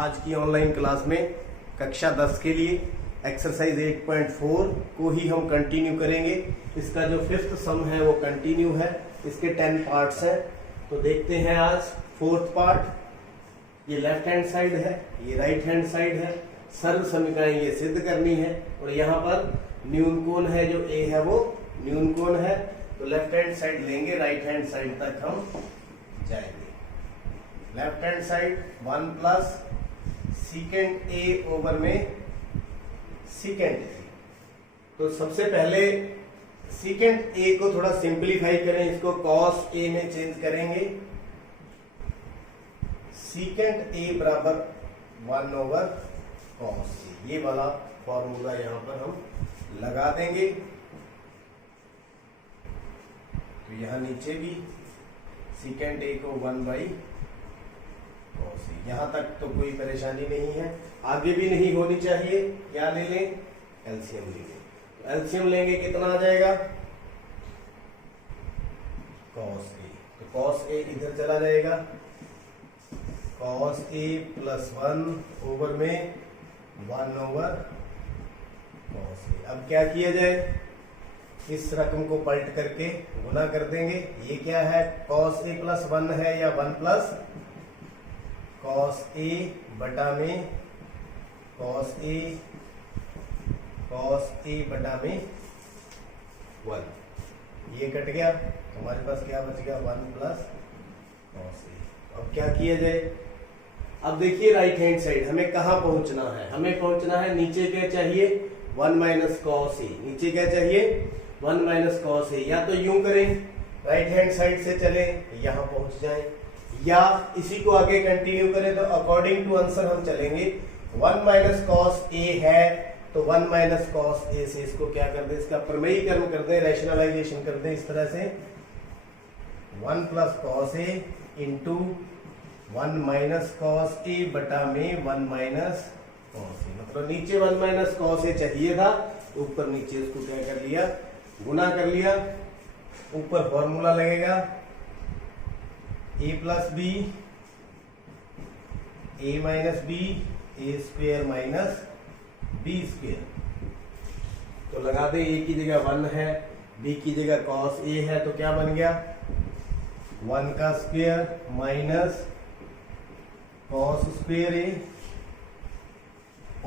आज की online class में कक्षा 10 के लिए एक्सरसाइज 8.4 को ही हम कंटिन्यू करेंगे। इसका जो फिफ्थ सम है वो कंटिन्यू है। इसके 10 पार्ट्स हैं, तो देखते हैं आज फोर्थ पार्ट। ये लेफ्ट हैंड साइड है, ये राइट हैंड साइड है। सर्व समीकरण ये सिद्ध करनी है और यहाँ पर न्यून कोण है, जो ए है वो न्यून कोण है। तो लेफ्ट हैंड साइड लेंगे, राइट हैंड साइड तक हम जाएंगे। Left hand side 1 plus sec A over में सीकेंड ए। तो सबसे पहले सीकेंड ए को थोड़ा सिंपलीफाई करें, इसको कॉस ए में चेंज करेंगे। सीकेंड ए बराबर 1 ओवर कॉस ए, ये वाला फॉर्मूला यहां पर हम लगा देंगे। तो यहां नीचे भी सीकेंड ए को 1 बाई कॉस ए, यहां तक तो कोई परेशानी नहीं है, आगे भी नहीं होनी चाहिए। क्या ले लें? एलसीएम ले लें। तो एलसीएम लेंगे, कितना आ जाएगा? Cos A. तो कॉस ए इधर चला जाएगा, कॉस ए प्लस 1 ओवर में 1 ओवर कॉस ए। अब क्या किया जाए? इस रकम को पलट करके गुना कर देंगे। ये क्या है? कॉस ए प्लस 1 है या 1 प्लस कॉस ए बटा में कॉस ए बटा में 1। ये कट गया, हमारे पास क्या बच गया? 1 प्लस कॉस ए। अब क्या किया जाए? अब देखिए राइट हैंड साइड हमें कहाँ पहुंचना है? हमें पहुंचना है, नीचे क्या चाहिए? 1 माइनस कॉस ए। नीचे क्या चाहिए? 1 माइनस कॉस ए। या तो यूं करें, राइट हैंड साइड से चले यहां पहुंच जाएं, या इसी को आगे कंटिन्यू करें। तो अकॉर्डिंग टू आंसर हम चलेंगे। 1 माइनस कॉस ए है तो 1 माइनस कॉस ए से इसको क्या कर दे? इसका प्रमेयीकरण कर दे, रैशनलाइजेशन कर दे इस तरह से। 1 plus cos A into 1 minus cos A बटा में 1 माइनस कॉस ए। मतलब नीचे 1 माइनस कॉस ए चाहिए था, ऊपर नीचे इसको क्या कर लिया? गुना कर लिया। ऊपर फॉर्मूला लगेगा a plus b a minus b a square minus b square. तो लगा दे, a की जगह 1 है, b की जगह cos a है, तो क्या बन गया? 1 का square minus cos square a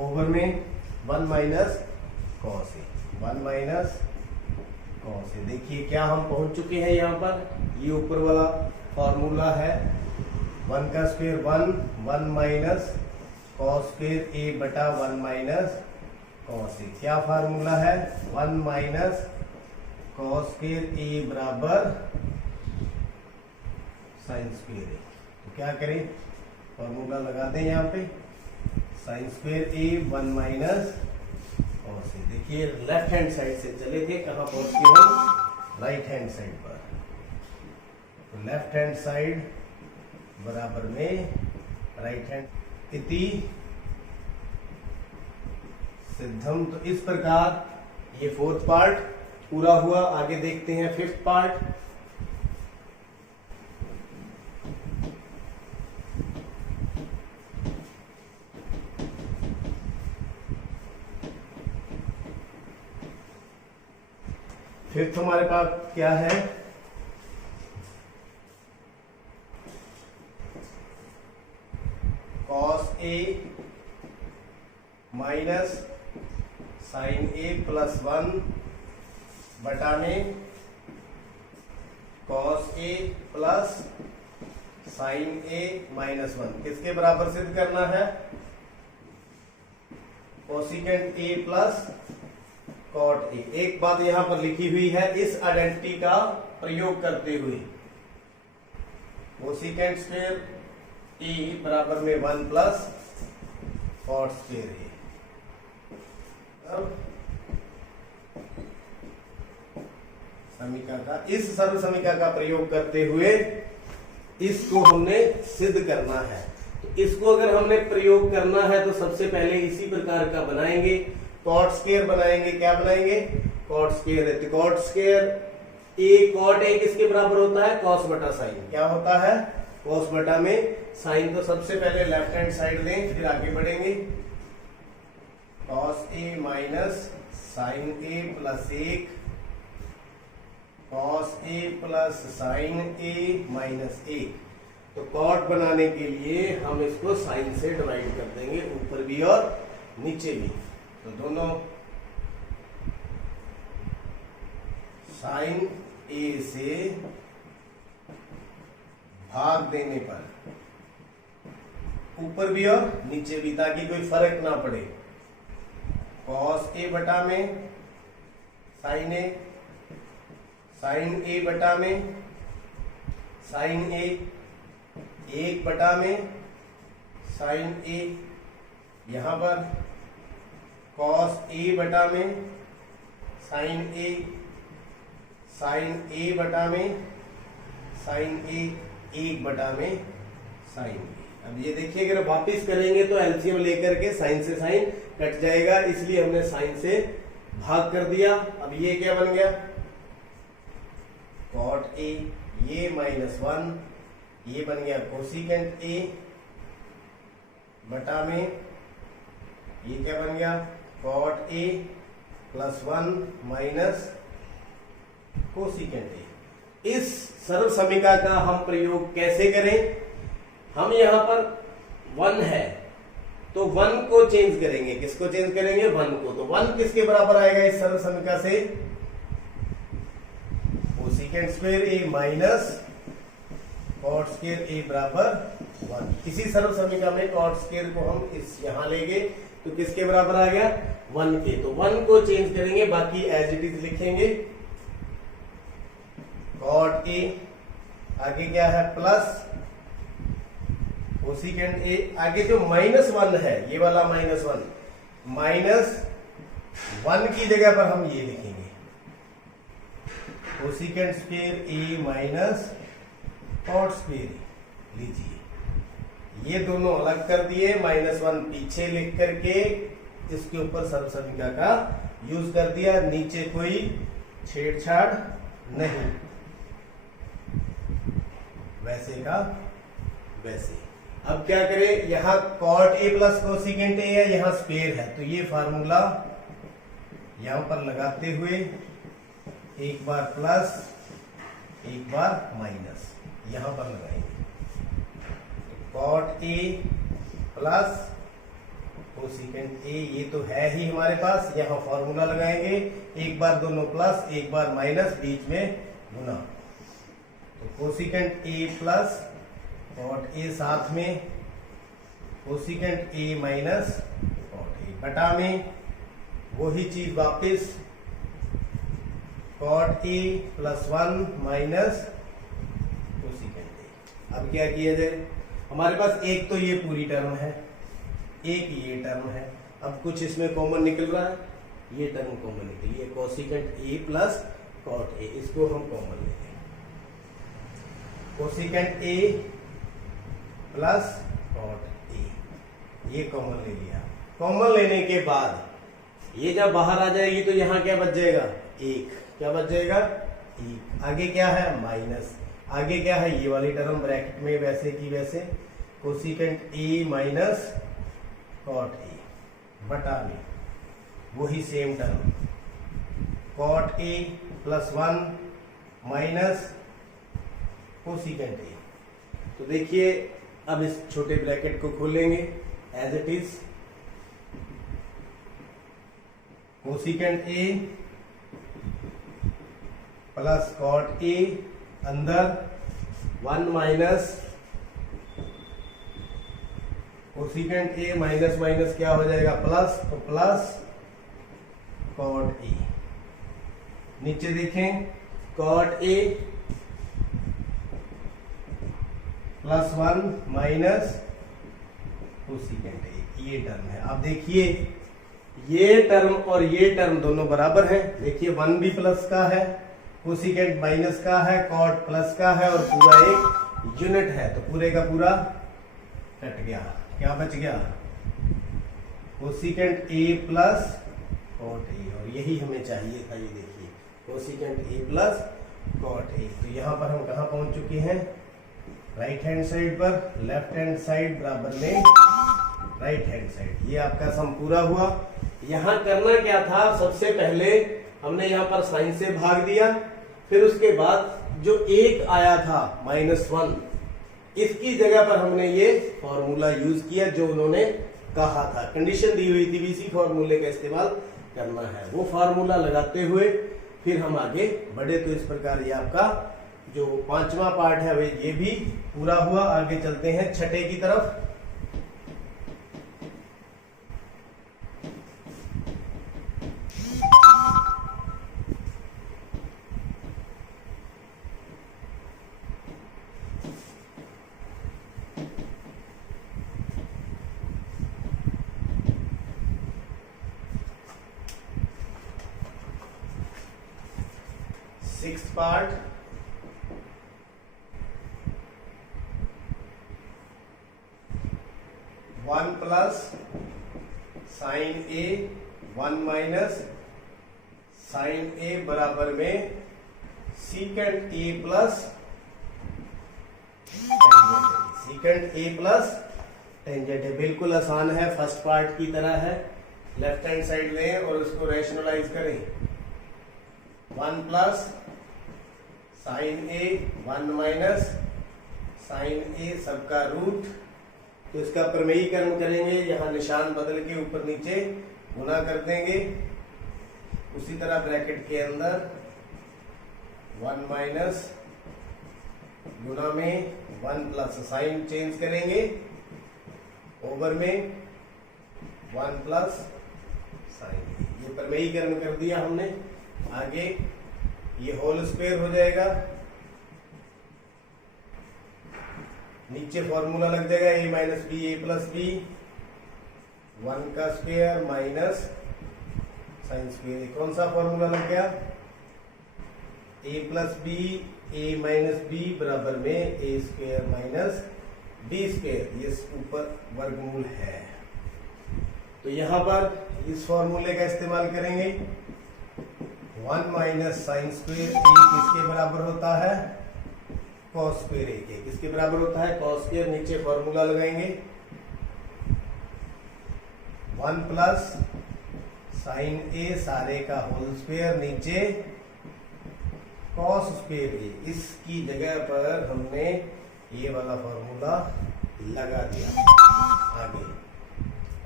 over में 1 minus cos a। 1 minus cos a। देखिए क्या हम पहुंच चुके हैं यहाँ पर। ये ऊपर वाला फॉर्मूला है 1 का स्क्वेयर 1 माइनस कॉस स्क्वेयर ए बटा 1 माइनस कॉस ए। क्या फार्मूला है? 1 माइनस कॉस स्क्वेयर ए बराबर साइन स्क्वेयर ए। तो क्या करें? फॉर्मूला लगा दें यहाँ पे, sine square A 1 minus cos A. देखिए लेफ्ट हैंड साइड से चले थे, कहाँ पहुंच गए हम? राइट हैंड साइड पर। तो लेफ्ट हैंड साइड बराबर में राइट हैंड इति सिद्धम। तो इस प्रकार ये फोर्थ पार्ट पूरा हुआ। आगे देखते हैं फिफ्थ पार्ट। फिफ्थ हमारे पास क्या है? Cos a minus sine a plus 1 बटा में cos a plus sine a minus 1। किसके बराबर सिद्ध करना है? Cosecant a plus cot a. एक बात यहां पर लिखी हुई है, इस आइडेंटिटी का प्रयोग करते हुए कोसिकेंट स्क्वायर ए बराबर में 1 प्लस कॉट स्क्वायर ए। समीकरण का, इस सर्व समीकरण का प्रयोग करते हुए इसको हमने सिद्ध करना है। तो इसको अगर हमने प्रयोग करना है तो सबसे पहले इसी प्रकार का बनाएंगे, कॉट स्क्वायर बनाएंगे। क्या बनाएंगे? कॉट स्क्वायर है। तो cot square a cot a किसके बराबर होता है? कॉस बटा साइन। क्या होता है? कॉस बटा में साइन। तो सबसे पहले लेफ्ट हैंड साइड लें, फिर आगे बढ़ेंगे। Cos a minus sine a plus 1 cos a plus sine a minus 1। तो कॉट बनाने के लिए हम इसको साइन से डिवाइड कर देंगे, ऊपर भी और नीचे भी। तो दोनों साइन ए से भाग देने पर ऊपर भी और नीचे भी, ताकि कोई फर्क ना पड़े। कॉस ए बटा में साइन ए, साइन ए बटा में साइन ए, 1 बटा में साइन ए, यहां पर कॉस ए बटा में साइन ए, साइन ए बटा में साइन ए, 1 बटा में साइन ए। अब ये देखिए, अगर वापिस करेंगे तो एलसीएम लेकर के साइन से साइन कट जाएगा, इसलिए हमने साइन से भाग कर दिया। अब ये क्या बन गया, कॉट ए, ये -1, ये बन गया कोसिकेंट ए बटा में ये क्या बन गया, cot a +1 minus cosecant a. इस सर्व समीकरण का हम प्रयोग कैसे करें? हम यहां पर 1 है तो 1 को चेंज करेंगे। किसको चेंज करेंगे? 1 को। तो 1 किसके बराबर आएगा इस सर्व समीकरण से? कोसिकेंट स्क्वायर ए माइनस कॉट स्क्वायर ए बराबर 1। इसी सर्व समीकरण में कॉट स्क्वायर को हम इस यहां लेंगे तो किसके बराबर आ गया? 1 के। तो 1 को चेंज करेंगे, बाकी एज इट इज लिखेंगे। कॉट ए आगे क्या है, प्लस कोसिकेंट ए, आगे जो -1 है, ये वाला -1, -1 की जगह पर हम ये लिखेंगे, कोसिकेंट स्क्वायर ए माइनस कॉट स्क्वायर। लीजिए, ये दोनों अलग कर दिए, -1 पीछे लिख करके इसके ऊपर सर्व समीकरण का यूज कर दिया, नीचे कोई छेड़छाड़ नहीं, वैसे का वैसे। अब क्या करें, यहां cot a plus cosecant a है, यहां स्क्वायर है, तो ये फार्मूला यहां पर लगाते हुए एक बार प्लस एक बार माइनस यहां पर लगाएंगे। Cot a plus cosecant a, ये तो है ही हमारे पास, यहां फॉर्मूला लगाएंगे, एक बार दोनों प्लस एक बार माइनस, बीच में गुना। तो cosecant a plus cot a साथ में cosecant a minus cot a बटा में वही चीज वापस, cot a +1 minus cosecant a. अब क्या किया जाए, हमारे पास एक तो ये पूरी टर्म है, एक ये टर्म है, अब कुछ इसमें कॉमन निकल रहा है, ये टर्म कॉमन निकली है, cosecant a plus cot a, इसको हम कॉमन लेते हैं। Cosecant a plus cot a, ये कॉमन ले लिया। कॉमन लेने के बाद ये जब बाहर आ जाएगी तो यहां क्या बच जाएगा, 1। क्या बच जाएगा, 1। आगे क्या है, माइनस, आगे क्या है, ये वाली टर्म ब्रैकेट में वैसे की वैसे, cosecant a minus cot a बटा में वही same term, cot a +1 minus cosecant a. तो देखिए, अब इस छोटे ब्रैकेट को खोलेंगे as it is, cosecant a plus cot a, अंदर 1 minus cosecant a, minus minus क्या हो जाएगा, प्लस, तो प्लस कॉट ए। नीचे देखें, cot a +1 minus cosecant a, ये टर्म है। अब देखिए, ये टर्म और ये टर्म दोनों बराबर हैं। देखिए, 1 भी प्लस का है, कोसिकेंट माइनस का है, कॉट प्लस का है, और पूरा एक यूनिट है, तो पूरे का पूरा कट गया। क्या बच गया, cosecant a plus cot a, और यही हमें चाहिए था। ये देखिए, cosecant a plus cot a. तो यहां पर हम कहां पहुंच चुके हैं, राइट हैंड साइड पर लेफ्ट हैंड साइड बराबर में राइट हैंड साइड। ये आपका सम पूरा हुआ। यहां करना क्या था, सबसे पहले हमने यहां पर साइन से भाग दिया, फिर उसके बाद जो एक आया था -1, इसकी जगह पर हमने ये फॉर्मूला यूज किया जो उन्होंने कहा था, कंडीशन दी हुई थी, इसी फॉर्मूले का इस्तेमाल करना है। वो फॉर्मूला लगाते हुए फिर हम आगे बढ़े। तो इस प्रकार ये आपका जो 5वां पार्ट है वे ये भी पूरा हुआ। आगे चलते हैं 6ठे की तरफ। Sixth part, one plus sine A 1 minus sine A बराबर में sec A plus sec A plus tangent है। बिल्कुल आसान है, फर्स्ट पार्ट की तरह है। लेफ्ट हैंड साइड लें और उसको रैशनलाइज करें। 1 plus sine A 1 minus sine ए सबका रूट। तो इसका प्रमेयीकरण करेंगे, यहां निशान बदल के ऊपर नीचे गुना कर देंगे। उसी तरह ब्रैकेट के अंदर 1 माइनस गुना में 1 प्लस साइन चेंज करेंगे, ओवर में 1 प्लस साइन। ये प्रमेयीकरण कर दिया हमने। आगे ये होल स्क्वायर हो जाएगा, नीचे फॉर्मूला लग जाएगा a minus b a plus b, 1 का स्क्वायर माइनस साइन स्क्वायर। कौन सा फॉर्मूला लग गया, a plus b a minus b बराबर में a square minus b square. ये ऊपर वर्गमूल है। तो यहां पर इस फॉर्मूले का इस्तेमाल करेंगे। 1 माइनस साइन स्क्वायर ए किसके बराबर होता है, कॉस स्क्वायर ए के। किसके बराबर होता है, कॉस स्क्वायर। नीचे फॉर्मूला लगाएंगे, 1 प्लस साइन ए सारे का होल स्क्वायर, नीचे कॉस स्क्वायर ए। इसकी जगह पर हमने ये वाला फॉर्मूला लगा दिया। आगे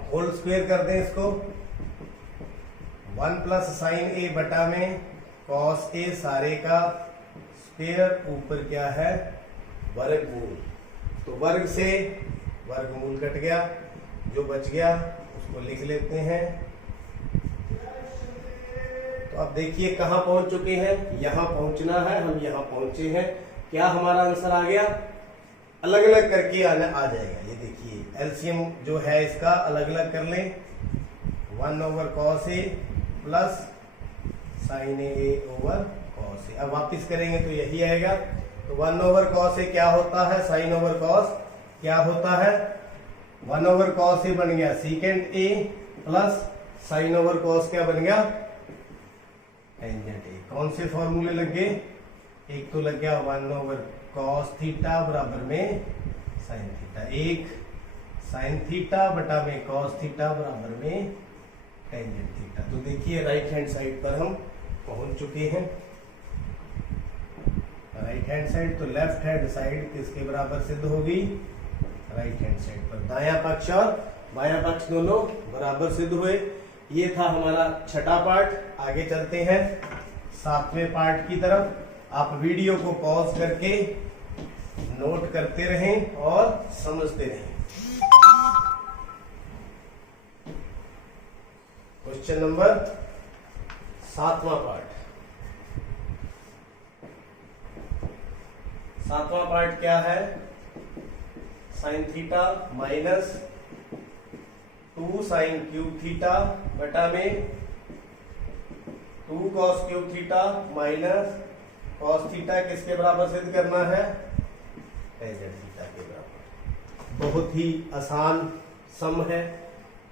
होल स्क्वायर कर दें इसको, 1 प्लस साइन ए बटा में कॉस ए सारे का स्क्वायर, ऊपर क्या है, वर्गमूल। तो वर्ग से वर्गमूल कट गया, जो बच गया उसको लिख लेते हैं। तो अब देखिए कहां पहुंच चुके हैं, यहां पहुंचना है, हम यहां पहुंचे हैं। क्या हमारा आंसर आ गया, अलग अलग करके आ जाएगा। ये देखिए एलसीएम जो है इसका अलग अलग कर लें, 1 over cos a plus sine A over cos A. अब वापिस करेंगे तो यही आएगा। तो 1 ओवर कॉस ए क्या होता है, साइन ओवर कॉस क्या होता है, 1 ओवर कॉस ए बन गया सीकेंड A plus sine over cos क्या बन गया, टेंजेंट ए। कौन से फॉर्मूले लग गए, एक तो लग गया 1 ओवर कॉस थीटा बराबर में साइन थीटा, एक साइन थीटा बटा में कॉस थीटा बराबर में टेंजेंट थीटा। तो देखिए राइट हैंड साइड पर हम पहुंच चुके हैं। राइट हैंड साइड, तो लेफ्ट हैंड साइड किसके बराबर सिद्ध होगी, राइट हैंड साइड पर। दायां पक्ष और बायां पक्ष दोनों बराबर सिद्ध हुए। ये था हमारा 6ठा पार्ट। आगे चलते हैं 7वें पार्ट की तरफ। आप वीडियो को पॉज करके नोट करते रहें और समझते रहें। क्वेश्चन नंबर 7वां पार्ट। 7वां पार्ट क्या है, sine theta minus 2 sine cube theta बटा में 2 cos cube theta minus cos theta किसके बराबर सिद्ध करना है, टेंजेंट थीटा के बराबर। बहुत ही आसान सम है।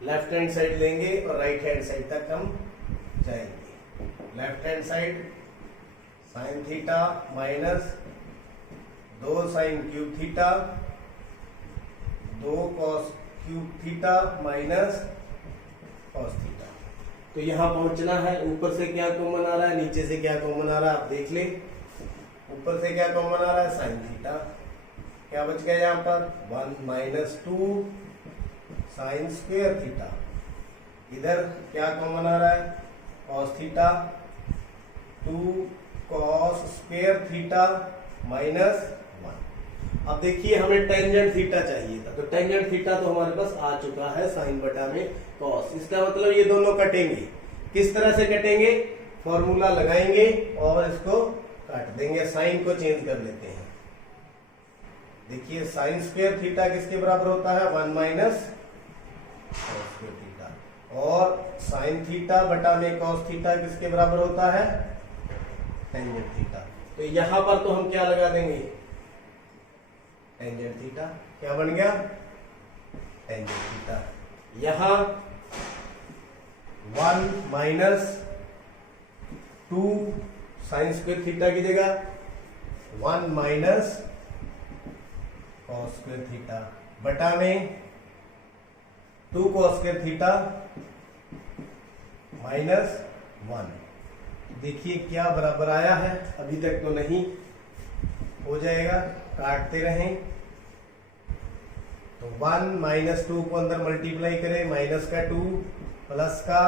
लेफ्ट हैंड साइड लेंगे और राइट हैंड साइड तक हम जाएंगे। Left hand side sign theta minus 2 sine cube theta 2 cos cube theta minus cos theta. तो यहां पहुंचना है। ऊपर से क्या कॉमन आ रहा है, नीचे से क्या कॉमन आ रहा है, आप देख ले। ऊपर से क्या कॉमन आ रहा है, साइन थीटा। क्या बच गया यहाँ पर 1 माइनस 2 साइन स्क्वायर थीटा। इधर क्या कॉमन आ रहा है, cos theta 2 cos square theta minus 1। अब देखिए हमें टेंजेंट थीटा चाहिए था, तो टेंजेंट थीटा तो हमारे पास आ चुका है साइन बटा में कॉस। इसका मतलब ये दोनों कटेंगे। किस तरह से कटेंगे, फॉर्मूला लगाएंगे और इसको काट देंगे। साइन को चेंज कर लेते हैं। देखिए साइन स्क्वायर थीटा किसके बराबर होता है, 1 माइनस कॉस स्क्वायर थीटा। और साइन थीटा बटा में कॉस थीटा किसके बराबर होता है, टेंजेंट थीटा। तो यहां पर तो हम क्या लगा देंगे, टेंजेंट थीटा। क्या बन गया, टेंजेंट थीटा। यहां 1 माइनस 2 साइन स्क्वायर थीटा की जगह 1 माइनस कॉस स्क्वायर थीटा बटा में 2 कॉस स्क्वायर थीटा माइनस 1। देखिए क्या बराबर आया है, अभी तक तो नहीं हो जाएगा, काटते रहें। तो 1 माइनस 2 को अंदर मल्टीप्लाई करें, माइनस का 2 प्लस का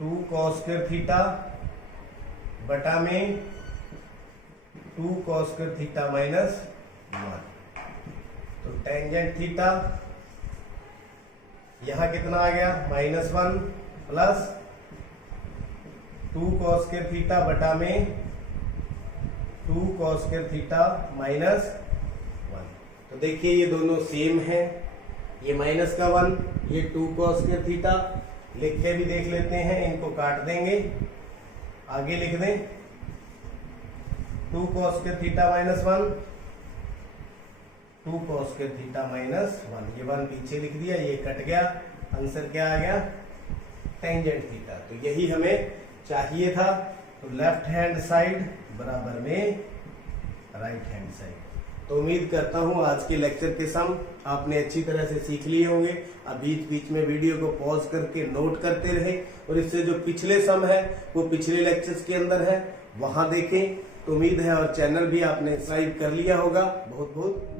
2 कॉस स्क्वायर थीटा बटा में 2 कॉस स्क्वायर थीटा माइनस 1। तो टेंजेंट थीटा यहां कितना आ गया, -1 प्लस 2 कॉस स्क्वायर थीटा बटा में 2 कॉस स्क्वायर थीटा माइनस 1। तो देखिए ये दोनों सेम है, ये माइनस का 1, ये 2 कॉस स्क्वायर थीटा। लिख के भी देख लेते हैं, इनको काट देंगे, आगे लिख दें 2 cos square theta minus 1, 2 cos square theta minus 1। ये 1 पीछे लिख दिया, ये कट गया, आंसर क्या आ गया, टेंजेंट थीटा। तो यही हमें चाहिए था। तो लेफ्ट हैंड साइड बराबर में राइट हैंड साइड। तो उम्मीद करता हूं आज के लेक्चर के सम आपने अच्छी तरह से सीख लिए होंगे। अब बीच बीच में वीडियो को पॉज करके नोट करते रहे, और इससे जो पिछले सम है वो पिछले लेक्चर्स के अंदर है, वहां देखें। तो उम्मीद है और चैनल भी आपने सब्सक्राइब कर लिया होगा। बहुत बहुत